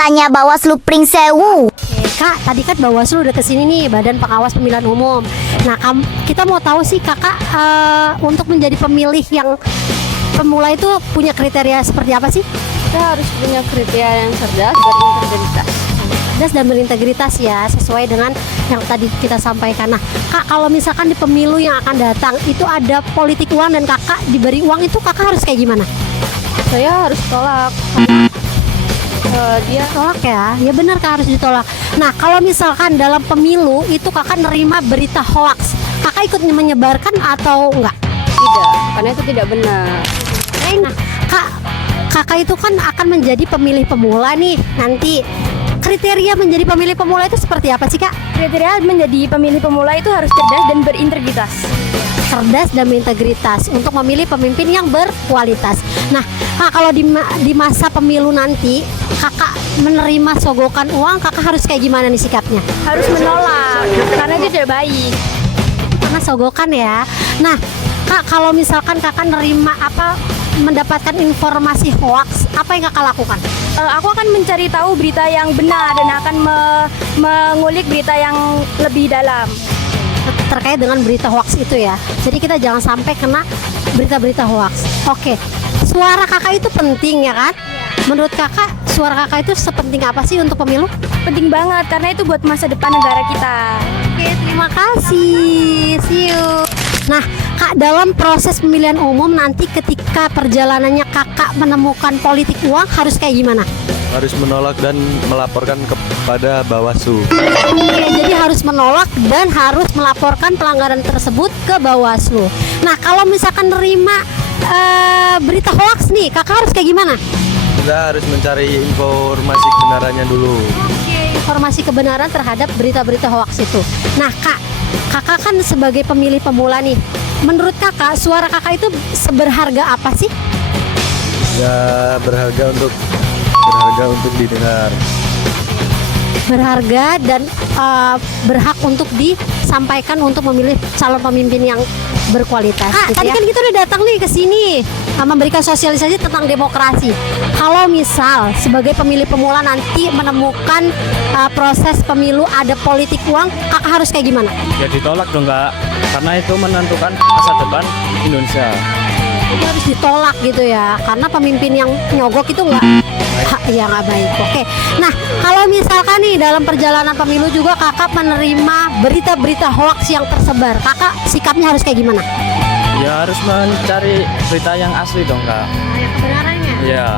Tanya Bawaslu Pringsewu. Oke, Kak, tadi kan Bawaslu udah kesini nih, Badan Pengawas Pemilihan Umum. Nah, kita mau tahu sih Kakak untuk menjadi pemilih yang pemula itu punya kriteria seperti apa sih? Kita harus punya kriteria yang cerdas, berintegritas. Cerdas dan berintegritas ya, sesuai dengan yang tadi kita sampaikan. Nah, Kak, kalau misalkan di pemilu yang akan datang itu ada politik uang dan Kakak diberi uang, itu Kakak harus kayak gimana? Saya harus tolak. Dia Tolak ya? Ya benar Kak, harus ditolak. Nah, kalau misalkan dalam pemilu itu Kakak nerima berita hoax, Kakak ikut menyebarkan atau enggak? tidak, karena itu tidak benar. Nah, Kakak itu kan akan menjadi pemilih pemula nih nanti. Kriteria menjadi pemilih pemula itu seperti apa sih Kak? Kriteria menjadi pemilih pemula itu harus cerdas dan berintegritas. Cerdas dan berintegritas untuk memilih pemimpin yang berkualitas. Nah, Kak, kalau di masa pemilu nanti Kakak menerima sogokan uang, Kakak harus kayak gimana nih sikapnya? Harus menolak, karena itu tidak baik. Karena sogokan ya. Nah, Kak, kalau misalkan Kakak mendapatkan informasi hoax, apa yang Kakak lakukan? Aku akan mencari tahu berita yang benar dan akan mengulik berita yang lebih dalam. Terkait dengan berita hoax itu ya. Jadi kita jangan sampai kena berita-berita hoax. Oke, suara Kakak itu penting ya kan? Menurut Kakak, suara Kakak itu sepenting apa sih untuk pemilu? Penting banget karena itu buat masa depan negara kita. Oke, terima kasih. See you. Nah, Kak, dalam proses pemilihan umum nanti ketika perjalanannya Kakak menemukan politik uang harus kayak gimana? Harus menolak dan melaporkan kepada Bawaslu. Oke, jadi harus menolak dan harus melaporkan pelanggaran tersebut ke Bawaslu. Nah, kalau misalkan nerima berita hoax nih, Kakak harus kayak gimana? Kita harus mencari informasi kebenarannya dulu. Oke, informasi kebenaran terhadap berita-berita hoax itu. Nah, Kakak kan sebagai pemilih pemula nih, menurut Kakak suara Kakak itu seberharga apa sih? Ya berharga untuk didengar. Berharga dan berhak untuk disampaikan untuk memilih calon pemimpin yang berkualitas. Gitu tadi ya. kan kita udah datang nih ke sini memberikan sosialisasi tentang demokrasi. Kalau misal sebagai pemilih pemula nanti menemukan proses pemilu ada politik uang, Kakak harus kayak gimana? Ya ditolak dong Kak, karena itu menentukan masa depan Indonesia. Jadi harus ditolak gitu ya, karena pemimpin yang nyogok itu nggak baik. Oke, nah kalau misalkan nih dalam perjalanan pemilu juga Kakak menerima berita-berita hoax yang tersebar, Kakak sikapnya harus kayak gimana? Ya harus mencari berita yang asli dong Kak. Yang kebenarannya. Ya,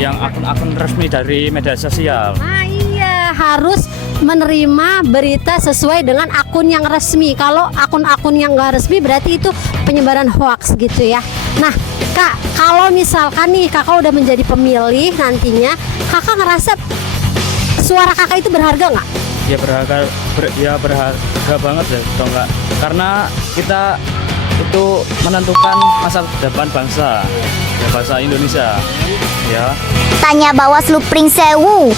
yang akun-akun resmi dari media sosial. Nah iya, harus menerima berita sesuai dengan akun yang resmi. Kalau akun-akun yang nggak resmi berarti itu penyebaran hoax gitu ya. Nah Kak, kalau misalkan nih Kakak udah menjadi pemilih nantinya, Kakak ngerasa suara Kakak itu berharga nggak? Ya berharga banget ya dong Kak. Karena kita itu menentukan masa depan bangsa Indonesia. Ya. Tanya Bawaslu Pringsewu.